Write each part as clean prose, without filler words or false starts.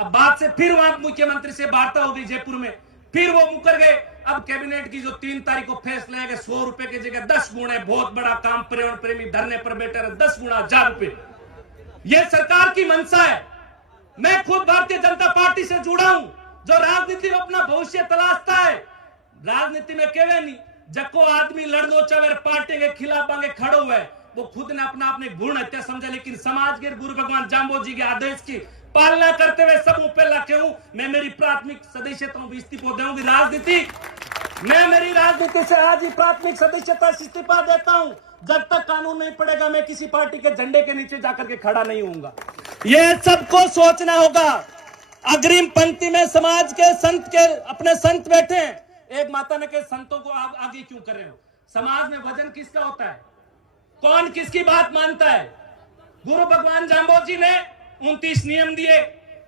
अब बात से फिर वहां मुख्यमंत्री से वार्ता हो गई जयपुर में, फिर वो मुकर गए। अब कैबिनेट की जो 3 तारीख को फैसला है कि 100 रुपए की जगह 10 गुना है, बहुत बड़ा काम, पर्यावरण प्रेमी धरने पर बैठे रहे, 10 गुना 1000 रुपए। यह सरकार की मंशा है। मैं खुद भारतीय जनता पार्टी से जुड़ा हूं, जो राजनीति में अपना भविष्य तलाशता है। राजनीति में केवे नहीं जको आदमी लड़नो चाहे पार्टी के खिलाफ आगे खड़ो हुआ है, वो खुद ने अपना अपने गुण हत्या समझा, लेकिन समाज के गुरु भगवान जाम्बो जी के आदेश की पालना करते हुए सब पहला क्यों मैं मेरी प्राथमिक सदस्यता भी इस्तीफा दूंगी। राजनीति मैं मेरी राजनीति से आज ही प्राथमिक सदस्यता से इस्तीफा देता हूं। जब तक कानून नहीं पड़ेगा मैं किसी पार्टी के झंडे के नीचे जाकर के खड़ा नहीं होऊंगा। ये सबको सोचना होगा। अग्रिम पंक्ति में समाज के संत के अपने संत बैठे हैं। एक माता ने कहा संतों को आप आगे क्यों कर रहे हो? समाज में वजन किसका होता है? कौन किसकी बात मानता है? गुरु भगवान जाम्बो जी ने 29 नियम दिए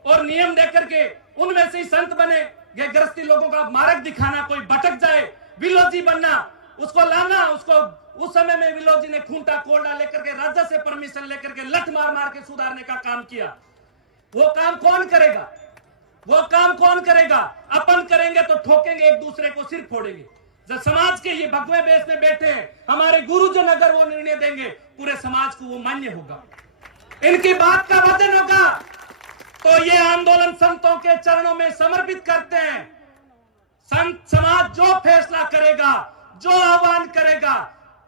और नियम देकर के उनमें से ही संत बने। ये गृहस्थी लोगों का मार्ग दिखाना, कोई भटक जाए विलोजी बनना, उसको लाना, उसको उस समय में विलोजी ने खूंटा कोड़ा लेकर के राजा से परमिशन लेकर के लठ मार मार के सुधारने का काम किया। वो काम कौन करेगा? वो काम कौन करेगा? अपन करेंगे तो ठोकेंगे, एक दूसरे को सिर फोड़ेंगे। जब समाज के ये भगवे बेस में बैठे हैं हमारे गुरुजन, अगर वो निर्णय देंगे पूरे समाज को वो मान्य होगा, इनकी बात का वजन होगा। तो ये आंदोलन संतों के चरणों में समर्पित करते हैं। संत समाज जो फैसला करेगा, जो आह्वान करेगा,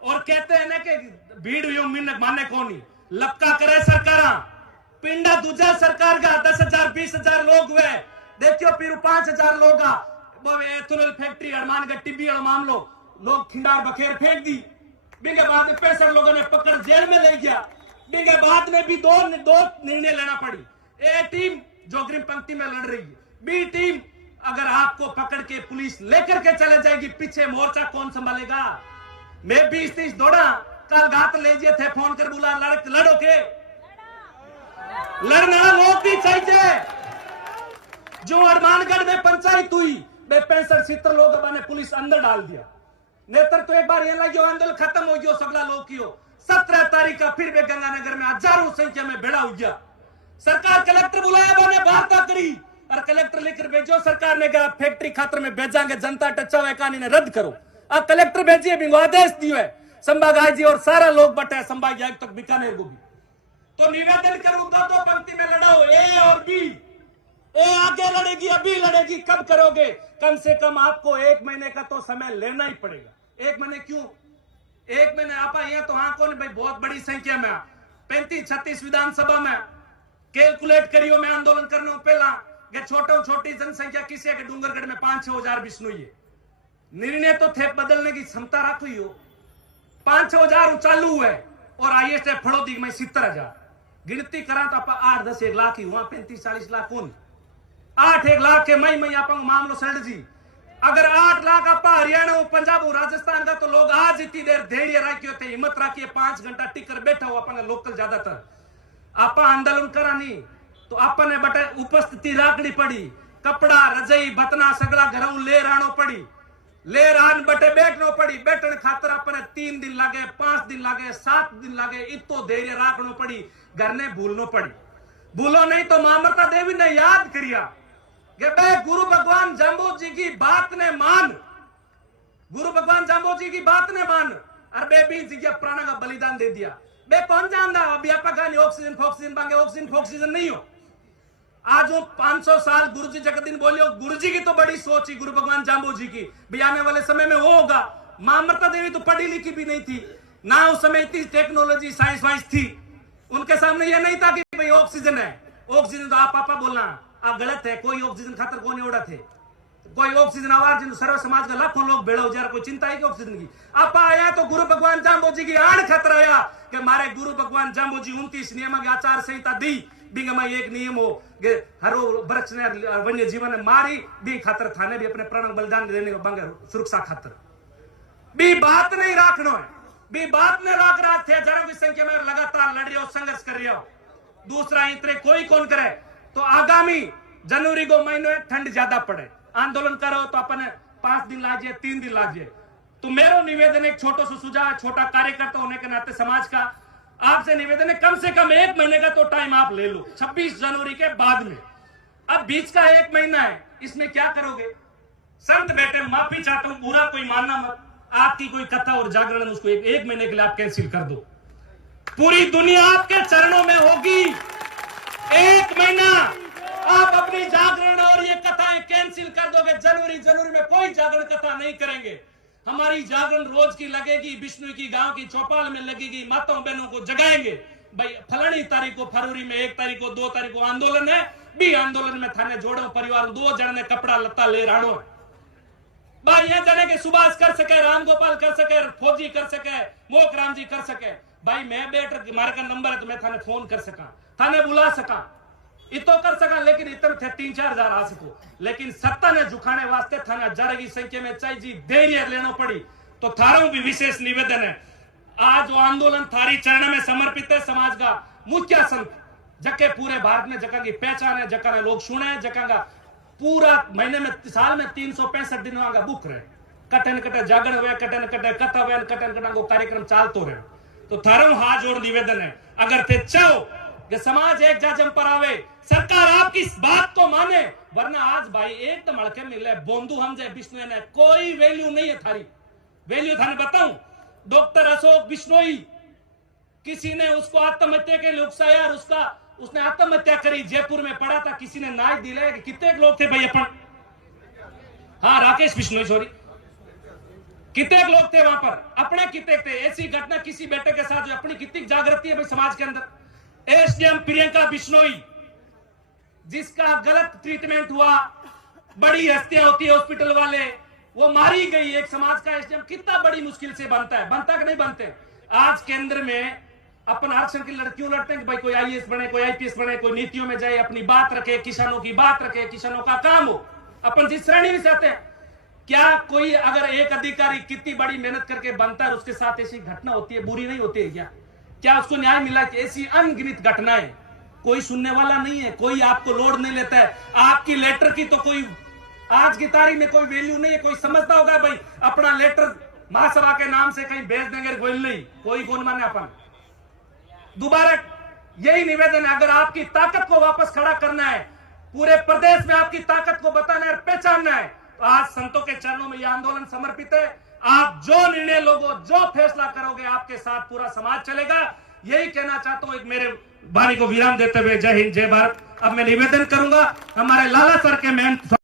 और कहते हैं ना कि भीड़ यो मिन्न माने कोनी लपका करे सरकारा पिंडा दूजा सरकार का 10,000 20,000 लोग हुए, देखियो फिर 5,000 लोग एथेनॉल फैक्ट्री अरमान का टिब्बी मामलो लोग खिंडार बखेर फेंक दी। बिंगे बाद में 65 लोगों ने पकड़ जेल में ले गया। बिंगे बाद में भी दो निर्णय लेना पड़ी। ए टीम जो अग्रिम पंक्ति में लड़ रही है, बी टीम अगर आपको पकड़ के पुलिस लेकर के चले जाएगी, पीछे मोर्चा कौन संभालेगा? मैं 20-30 दौड़ा, कल घात लीजिए थे, फोन कर बुला लड़ो के लड़ना लोग भी चाहिए। जो हनुमानगढ़ में पंचायत हुई 65-70 लोग ने पुलिस अंदर डाल दिया। नेतृत्व तो एक बार ये लगे आंदोलन खत्म हो गया, सगला लोग की 17 तारीख का फिर वे गंगानगर में हजारों संख्या में भेड़ा हो गया। सरकार कलेक्टर बुलाया, वो ने वार्ता करी और कलेक्टर लेकर भेजो। सरकार ने कहा फैक्ट्री खातर में भेजांगे, जनता टचा हुआ कहानी ने रद्द करो। अब कलेक्टर भेजिए, बिंगो आदेश दियो है संभाग आईजी और सारा लोग बटे संभाग आयुक्त तक बीकानेर को भी। तो निवेदन करूं, दो पंक्ति में लड़ाओ, ए और बी। ए आगे लड़ेगी, अभी लड़ेगी, कब करोगे? कम से कम आपको 1 महीने का तो समय लेना ही पड़ेगा। 1 महीने क्यों? 1 महीने आप यहाँ तो हाँ कौन भाई, बहुत बड़ी संख्या में 35-36 विधानसभा में कैलकुलेट करियो। मैं आंदोलन करने पहला छोटी जनसंख्या किसी के डूंगरगढ़ में 5-6 हजार विष्णु ये निर्णय तो थे बदलने की क्षमता रखो ही हो। 5-6 हजार चालू है और हाईएस्ट है फड़ोदी में 70,000। गिनती करा तो आप 8-10-1 लाख ही हुआ, 35-40 लाख कौन? 8-1 लाख के मई आप मामलो सड़ जी। अगर 8 लाख आप हरियाणा पंजाब राजस्थान का तो लोग आज इतनी देर धैर्य रखियो थे, हिम्मत रखिए, 5 घंटा टिकर बैठा हो अपन लोकल ज्यादातर आप आंदोलन करा नहीं तो आपने बटे उपस्थिति राखनी पड़ी। कपड़ा रजई बतना सगला घरों ले रानो पड़ी, ले रान बटे बैठनो पड़ी। बैठने खातर अपने 3 दिन लगे, 5 दिन लगे, 7 दिन लगे, इतो धैर्य राखनो पड़ी। घर ने भूलनो पड़ी। भूलो नहीं तो मामरता देवी ने याद करिया कि बे गुरु भगवान जाम्बो जी की बात ने मान, गुरु भगवान जाम्बो जी की बात ने मान और बे भी जी प्राणा का बलिदान दे दिया। बे कौन जानता अभी आप ऑक्सीजन मांगे, ऑक्सीजन नहीं हो। आज वो 500 साल गुरु जी जगत दिन बोलियो, गुरु जी की तो बड़ी सोच ही गुरु भगवान जाम्बो जी की भी आने वाले समय में वो होगा। मामरता देवी तो पढ़ी लिखी भी नहीं थी ना, उस समय इतनी टेक्नोलॉजी साइंस वाइंस थी। उनके सामने ये नहीं था कि भाई ऑक्सीजन है, ऑक्सीजन तो आप पापा बोलना आप गलत है। कोई ऑक्सीजन खातर कौन उड़ा थे, कोई ऑक्सीजन आवाज जिन सर्व समाज का लाखों लोग बेड़ा हो जा, कोई चिंता है कि ऑक्सीजन की? आप आया तो गुरु भगवान जाम्बो जी की आड़ खतरा आया कि हमारे गुरु भगवान जाम्बो जी 29 नियम की आचार संहिता दी। बिंगमा एक नियम हो हरो वृक्ष ने वन्य जीवन ने मारी भी खातर थाने भी अपने प्राण बलिदान देने को बंग सुरक्षा खातर भी बात नहीं राखनो है, भी बात नहीं राख रहा थे। हजारों की संख्या में लगातार लड़ रहे हो, संघर्ष कर रहे हो। दूसरा इतने कोई कौन करे तो आगामी जनवरी को महीने ठंड ज्यादा पड़े, आंदोलन करो तो अपने 5 दिन लाजिए, 3 दिन लाजिए। तो मेरा निवेदन एक छोटा सा सुझाव, छोटा कार्यकर्ता होने के नाते समाज का आपसे निवेदन है, कम से कम 1 महीने का तो टाइम आप ले लो। 26 जनवरी के बाद में अब बीच का 1 महीना है, इसमें क्या करोगे? संत बेटे, माफी चाहता हूं, बुरा कोई मानना मत। आपकी कोई कथा और जागरण उसको एक महीने के लिए आप कैंसिल कर दो। पूरी दुनिया आपके चरणों में होगी। 1 महीना आप अपनी जागरण और ये कथाएं कैंसिल कर दोगे। जनवरी में कोई जागरण कथा नहीं करेंगे। हमारी जागरण रोज की लगेगी, विष्णु की गांव की चौपाल में लगेगी, माताओं बहनों को जगाएंगे। भाई फलानी तारीख को, फरवरी में 1 तारीख को, 2 तारीख को आंदोलन है, भी आंदोलन में थाने जोड़ो परिवार 2 जन ने कपड़ा लत्ता ले राणो भाई ये जने के सुभाष कर सके, राम गोपाल कर सके, फौजी कर सके, मोक राम जी कर सके। भाई मैं बैठ मारे का नंबर है तो मैं थाने फोन कर सका, थाने बुला सका, इतो कर सका, लेकिन इतने थे 3-4 हजार आ सको। लेकिन सत्ता ने झुकाने वास्ते थाने हजार की संख्या में चाहिए जी धैर्य लेना पड़ी। तो थारों भी विशेष निवेदन है, आज वो आंदोलन थारी चरण में समर्पित है। समाज का मुख्य संत जके पूरे भारत में जका की पहचान है, जका ने लोग सुने, जका का पूरा महीने में साल में 365 दिन वहां बुक रहे, कटन कटे जागरण हुए, कटन कटे कथा हुए, कटन कटा को कार्यक्रम चालतो रहे। तो थारों हाथ जोड़ निवेदन है, अगर थे चाहो कि समाज एक जाजम पर आवे, सरकार आपकी इस बात को माने, वरना आज भाई एकदम हड़के मिले बोंदू हम जाए विष्णु ने कोई वैल्यू नहीं है। थारी वैल्यू थाने बताऊं, डॉक्टर अशोक बिश्नोई, किसी ने उसको आत्महत्या के लिए उकसाया, उसने आत्महत्या करी, जयपुर में पड़ा था, किसी ने न्याय दिलाया। कितने लोग थे भाई अपन, हाँ राकेश बिश्नोई सॉरी, कितने लोग थे वहां पर, अपने कितने थे। ऐसी घटना किसी बेटे के साथ जो अपनी कितनी जागृति है भाई समाज के अंदर। एसडीएम प्रियंका बिश्नोई, जिसका गलत ट्रीटमेंट हुआ, बड़ी हस्तियां होती है हॉस्पिटल वाले, वो मारी गई। एक समाज का एसडीएम कितना बड़ी मुश्किल से बनता है, बनता कि नहीं बनते। आज केंद्र में अपन आरक्षण की लड़कियों लड़ते हैं कि भाई कोई आईएएस बने, कोई आईपीएस बने, कोई नीतियों में जाए, अपनी बात रखे, किसानों की बात रखे, किसानों का काम हो, अपन जिस श्रेणी में चाहते हैं। क्या कोई अगर एक अधिकारी कितनी बड़ी मेहनत करके बनता है, उसके साथ ऐसी घटना होती है, बुरी नहीं होती है क्या उसको न्याय मिला? कि ऐसी अनगिनत घटनाएं कोई सुनने वाला नहीं है, कोई आपको लोड नहीं लेता है। आपकी लेटर की तो कोई आज की तारीख में कोई वैल्यू नहीं है। कोई समझता होगा भाई अपना लेटर महासभा के नाम से कहीं भेज देंगे, कोई कौन माने अपन। दोबारा यही निवेदन है, अगर आपकी ताकत को वापस खड़ा करना है, पूरे प्रदेश में आपकी ताकत को बताना है, पहचानना है, तो आज संतों के चरणों में यह आंदोलन समर्पित है। आप जो निर्णय लोगो, जो फैसला करोगे, आपके साथ पूरा समाज चलेगा। यही कहना चाहता हूं। एक मेरे वाणी को विराम देते हुए जय हिंद जय भारत। अब मैं निवेदन करूंगा हमारे लाला सर के मेहनत